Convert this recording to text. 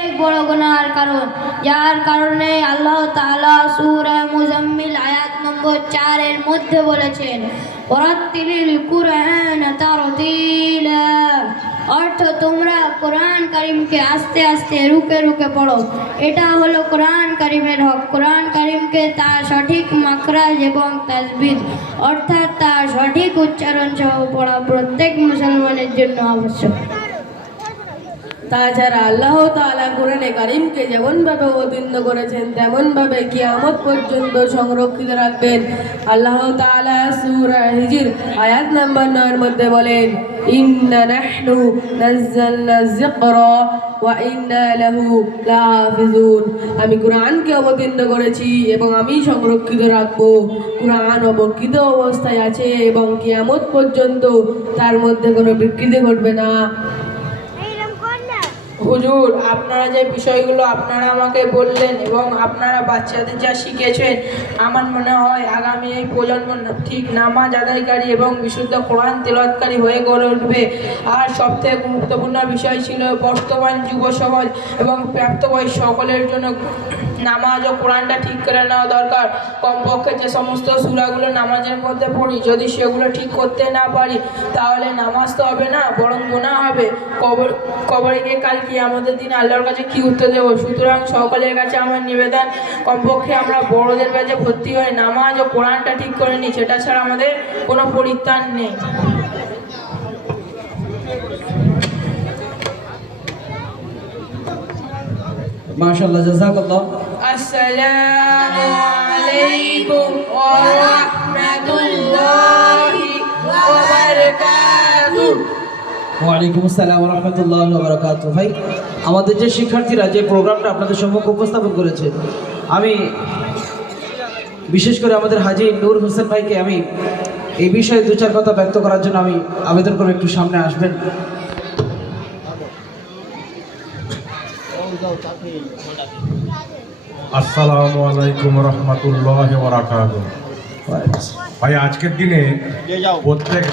অনেক বড় গুনার কারণ। যার কারণে আল্লাহ তাআলা সূরা মুজাম্মিল আয়াত নম্বর চারের মধ্যে বলেছেন ওরাত্তিলিল কুরআন তারতিলা। অর্থ, তোমরা কোরআন কারিমকে আস্তে আস্তে রুকে রুকে পড়ো। এটা হলো কোরআন কারিমের হক। কোরআন কারিমকে তার সঠিক মাখরাজ এবং তাজবিদ অর্থাৎ তার সঠিক উচ্চারণ সহ পড়া প্রত্যেক মুসলমানের জন্য আবশ্যক। তাছাড়া আল্লাহ তাআলা কোরআনে কারিমকে যেমনভাবে অবতীর্ণ করেছেন, তেমনভাবে কিয়ামত পর্যন্ত সংরক্ষিত রাখবেন। আল্লাহ তাআলা সূরা হিজর আয়াত নাম্বার নয়ের মধ্যে বলেন, ইন্না নাহনু যিকরা ওয়া ইন্না লাহু লাহাফিজুন। আমি কোরআনকে অবতীর্ণ করেছি এবং আমি সংরক্ষিত রাখব। কোরআন অবকৃত অবস্থায় আছে এবং কিয়ামত পর্যন্ত তার মধ্যে কোনো বিকৃতি ঘটবে না। হুজুর, আপনারা যে বিষয়গুলো আপনারা আমাকে বললেন এবং আপনারা বাচ্চাদের যা শিখেছেন, আমার মনে হয় আগামী এই প্রজন্ম ঠিক নামাজ আদায়কারী এবং বিশুদ্ধ কোরআন তেলাওয়াতকারী হয়ে গড়ে উঠবে। আর সবথেকে গুরুত্বপূর্ণ বিষয় ছিল বর্তমান যুব সমাজ এবং প্রাপ্তবয়স্ক সকলের জন্য নামাজ ও কোরআনটা ঠিক করে নেওয়া দরকার। কমপক্ষে যে সমস্ত সূরাগুলো নামাজের মধ্যে পড়ি, যদি সেগুলো ঠিক করতে না পারি, তাহলে নামাজ তো হবে না, বরং গোনা হবে। কবর কবরে গিয়ে কাল কি আমাদের দিন আল্লাহর কাছে কি উত্তর দেবো? সুতরাং সকলের কাছে আমার নিবেদন কমপক্ষে আমরা বড়দের কাছে ভর্তি হয়ে নামাজ ও কোরআনটা ঠিক করে নিই সেটা ছাড়া আমাদের কোনো পরিত্রাণ নেই। মাশাআল্লাহ জাযাকাল্লাহ। আসসালামু ওয়ালাইকুম আসসালাম রহমতুল্লাহ বারকাত ভাই আমাদের যে শিক্ষার্থীরা যে প্রোগ্রামটা আপনাদের সম্মুখে উপস্থাপন করেছে আমি বিশেষ করে আমাদের হাজি নূর হোসেন ভাইকে আমি এই বিষয়ে দু চার কথা ব্যক্ত করার জন্য আমি আবেদন করে একটু সামনে আসবেন। আসসালামু আলাইকুম রহমতুল্লাহ বারাকাতুহু ভাই আজকের দিনে প্রত্যেক